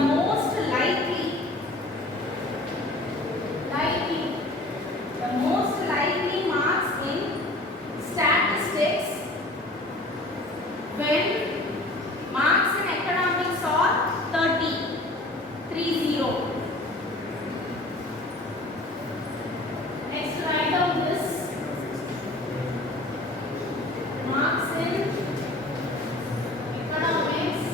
most likely marks in statistics when marks in economics are 30. Next, write down this. Marks in economics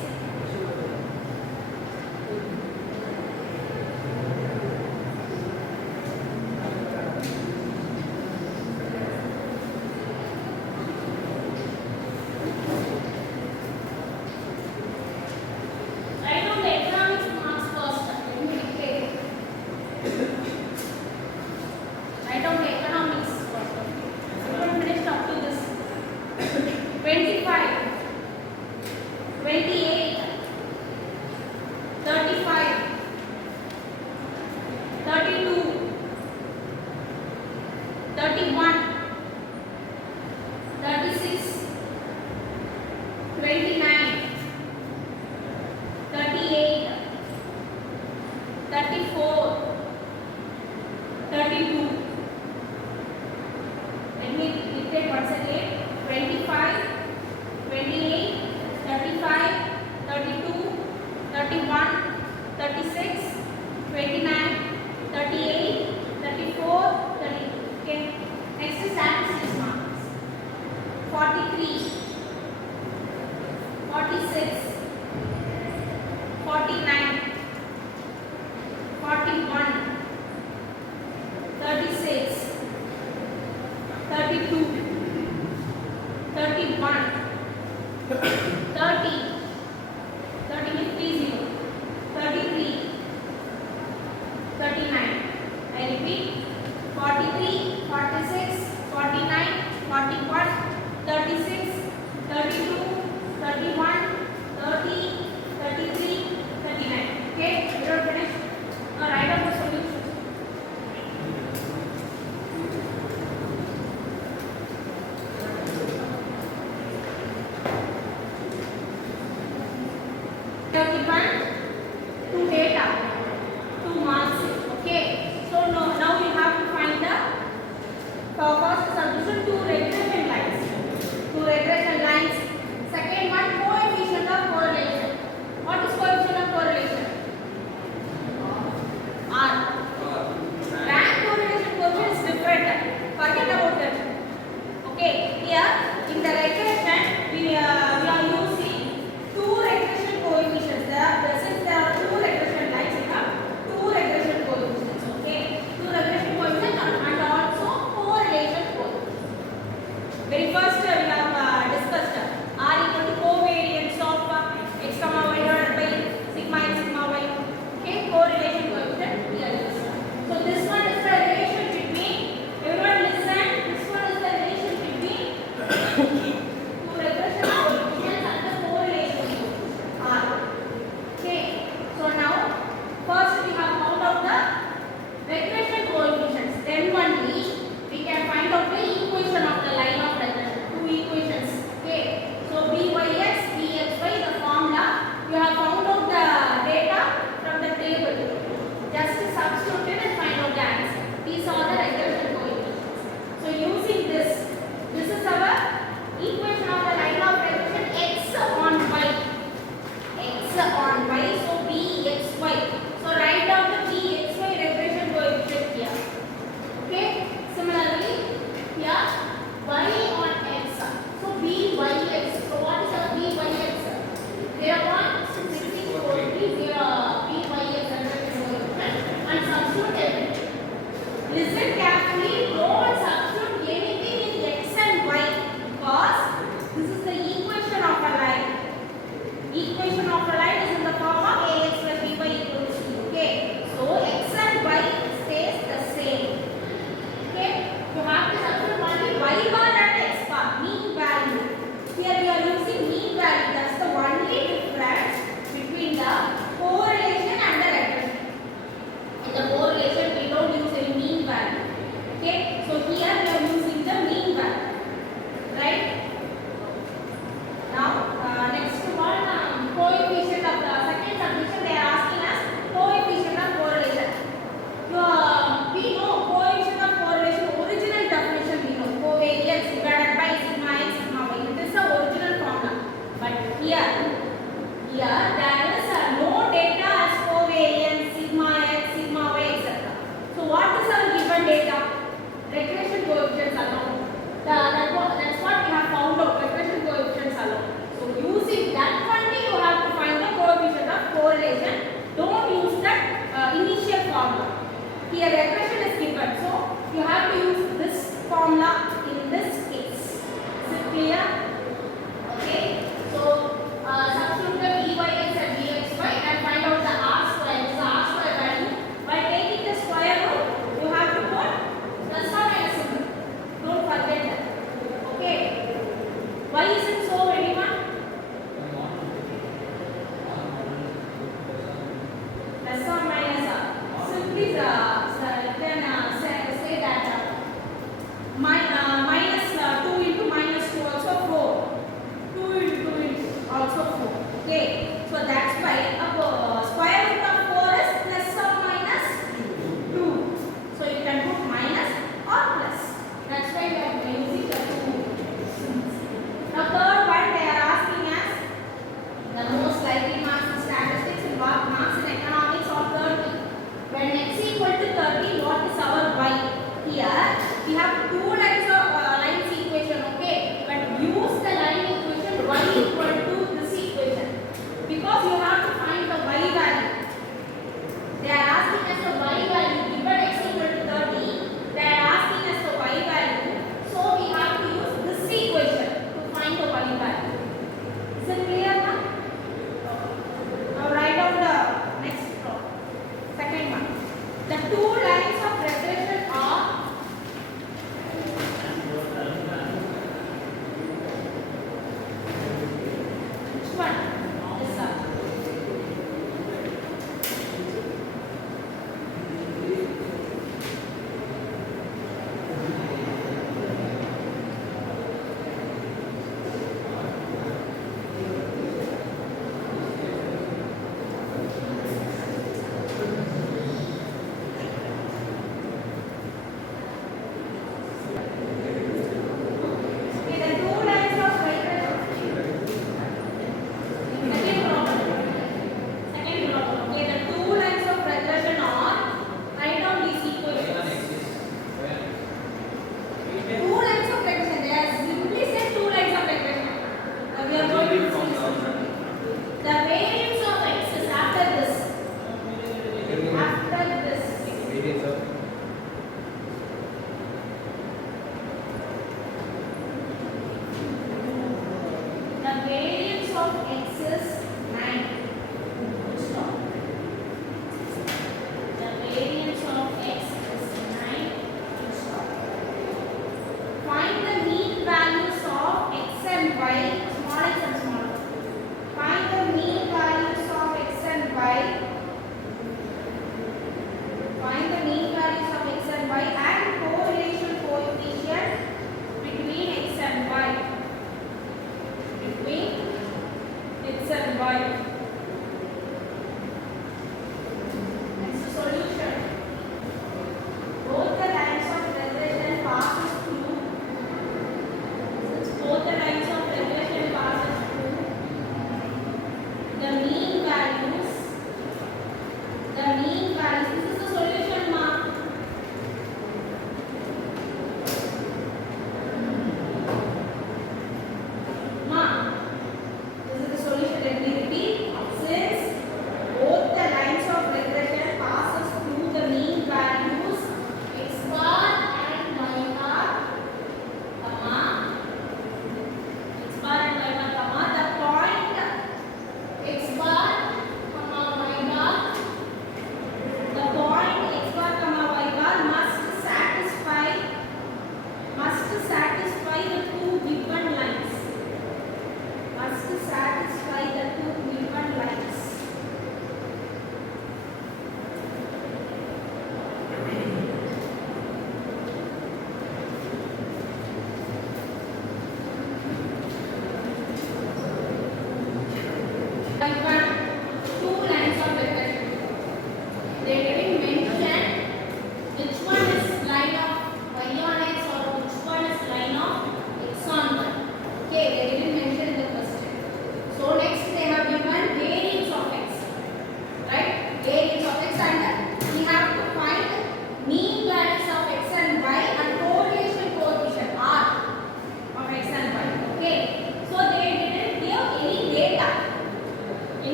write down the economics marks first. Let me dictate. Write down the economics first. Everyone finished up to this. 25, 28, 35, 32, 31, 36, 29, 38, 34, 32. Let me dictate once again. 25, 28, 35, 32, 31, 36, 29, 38, 34, 30. Okay. Next is statistics marks. 43, 46, 49, 41, 36, 32, 31, 30, 30 means 30, 33, 39. I repeat, 43, 46, 49, 41, 36, 32, 31, 30, 33, 39. Okay, you are finished. Now write down the solutions. Given two data, 2 marks. Okay, so now we have to find the first solution, 2 regression lines. 2 regression lines. Second one, coefficient of correlation. What is coefficient of correlation? R. Rank correlation coefficient is different. Forget about it. Okay, here in the regression we are using 2 regression coefficients. Since there are 2 regression lines, we have 2 regression coefficients. Okay, 2 regression coefficients and also correlation coefficients. Very first we have discussed R equal to covariance of x comma y divided by sigma x sigma y. Okay, correlation coefficient here is. So this one is the relation between. Everyone listen. This one is the relation between 2 regression coefficients and the correlation coefficient R. Okay, so now first we have found out the regression coefficients. Then only we can find out the equation of the line of regression.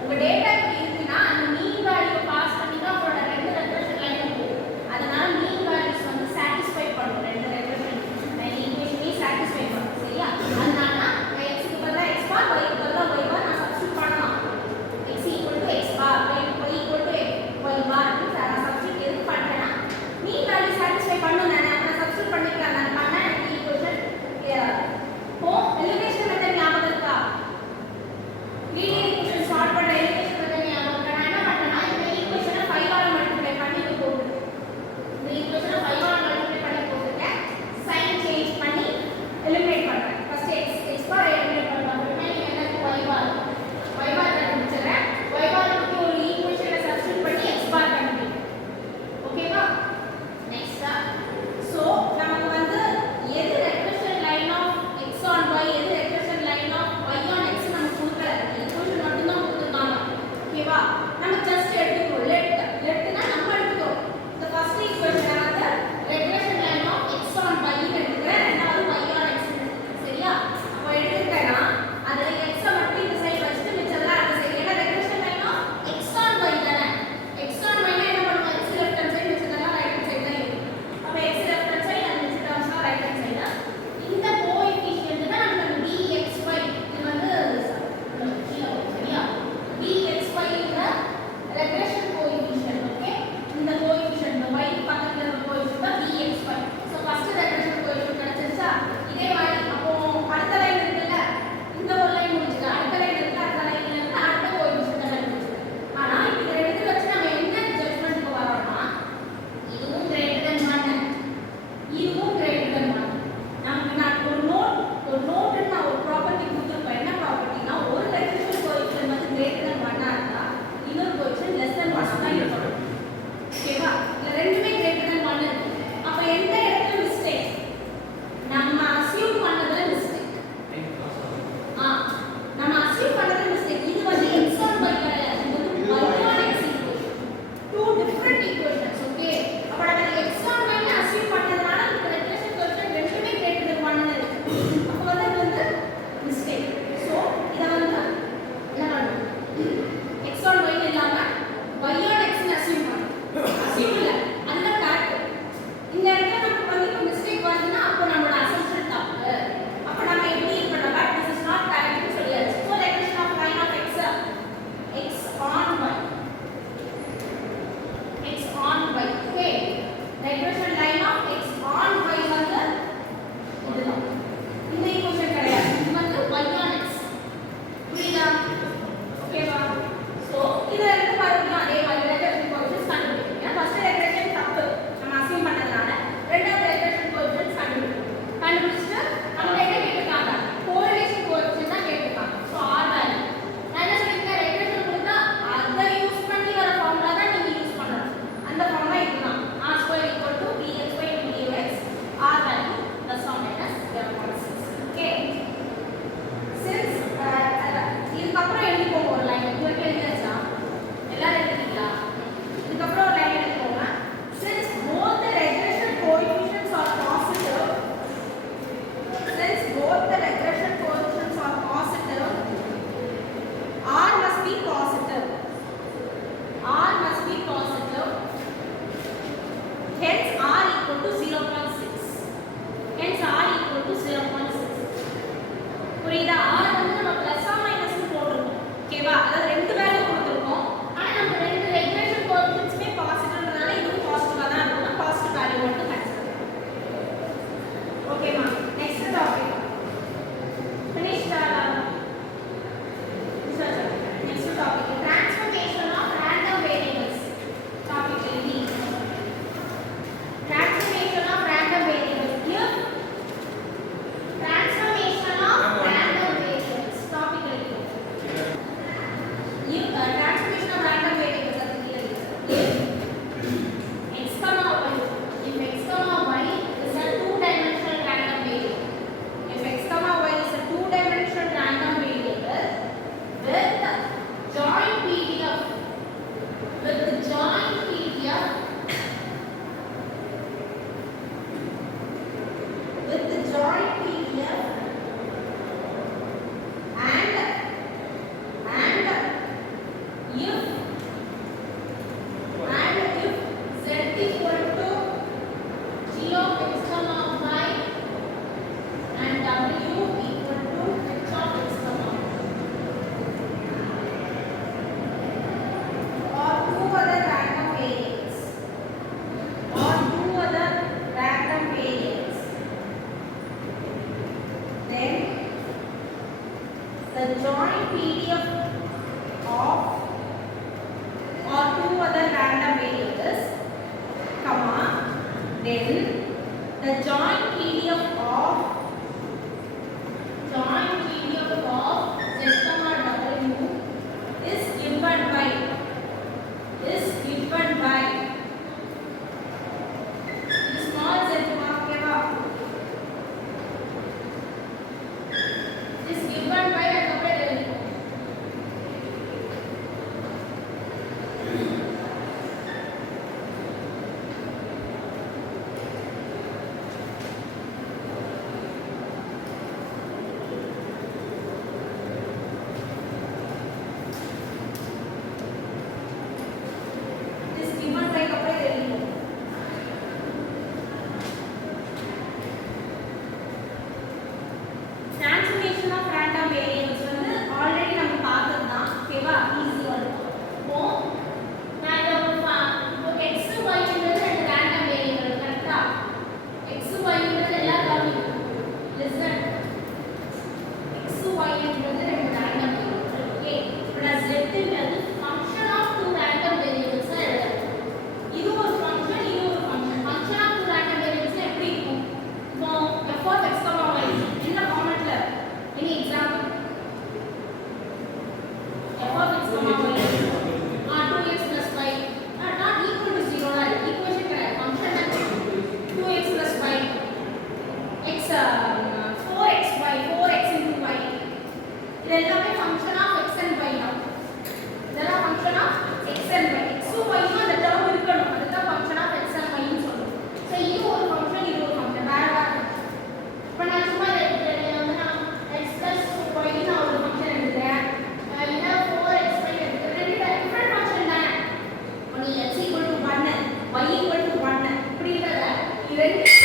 உங்க டேட்டா இப்படி இருக்குன்னா அந்த mean value pass பண்ணி தான் உங்களோட ரெண்டு regression line போகும். அதனால மீன் வேல்யூஸ் வந்து சாட்டிஸ்ஃபை பண்ணும். ரெண்டு ரெக்ரெஷன் ஈக்குவேஷனே சாட்டிஸ்ஃபை பண்ணும். சரியா? அதனால x க்கு பதிலா x bar, y க்கு பதிலா y bar நான் சப்ஸ்டிட்யூட் பண்ணலாம். x = x bar, y = y bar நான் சப்ஸ்டிட்யூட் எதுக்கு பண்றேன்னா மீன் வேல்யூ சாட்டிஸ்ஃபை பண்ணும் தானே. நான் சப்ஸ்டிட்யூட் பண்ணிக்கலாம். நான் பண்ணா எனக்கு ஈக்குவேஷன் எலிமினேஷன் மெத்தட் ஞாபகம் இருக்கா? Linear equation if z equal to g of x comma y and w equal to h of x comma or two other random variables then the joint PDF of or two other random variables, comma, then the joint PDF of z comma w is given by small z markeva is given by the couple transformation of random variables வந்து ஆல்ரெடி நம்ம பார்த்ததுதான் ஓகேவா ஈஸியா இருக்கும் இப்போ நான் இத இப்போ x y ன்றது ரெண்டு ரேண்டம் வேரியபிள் கரெக்ட்டா x y ன்றது எல்லா டேர்மும் லிசன் x y ன்றது ரெண்டு random variable okay plus z ன்றது function of two random variables எழுதலாம் இது ஒரு ஃபங்க்ஷன் இது ஒரு function function of two random variables எப்படி இருக்கும் இப்போ f of x y என்ன ஃபார்மட்ல any example f of x y 2x plus y not equal to 0 la equation correct function 2x plus y x 4xy 4x into y இதெல்லாமே function of x and y தான் இதெல்லாம் function of x and y x y யும் அந்த டேர்ம் இருக்கணும் அதுதான் function of x and y ன்னு சொல்றோம் சோ இது ஒரு function இது ஒரு function வேற வேற இப்ப நான் சும்மா x plus y ன்னு ஒரு ஃபங்க்ஷன் எடுத்துறேன் இல்ல 4xy எடுத்துறேன் ரெண்டு டிஃபரண்ட் ஃபங்க்ஷன் தான் ஒன்னு x equal to 1 y equal to 1 இப்படிங்கறத ரெண்டு